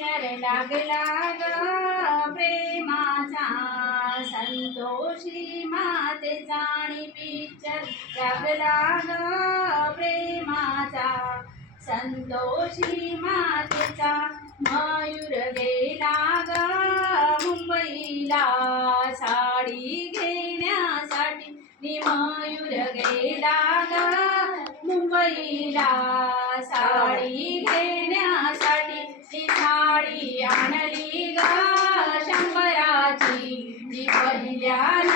Picture लागला ग प्रेमाचा, संतोषी मातेचा आणि पिक्चर लागला ग प्रेमाचा, संतोषी मातेचा. मयूर गेला ग मुंबईला साडी घेण्यासाठी, मयूर गेला ग मुंबईला साडी घेण्यासाठी. ती साडी आणली ग शंभराची, ती पहिल्या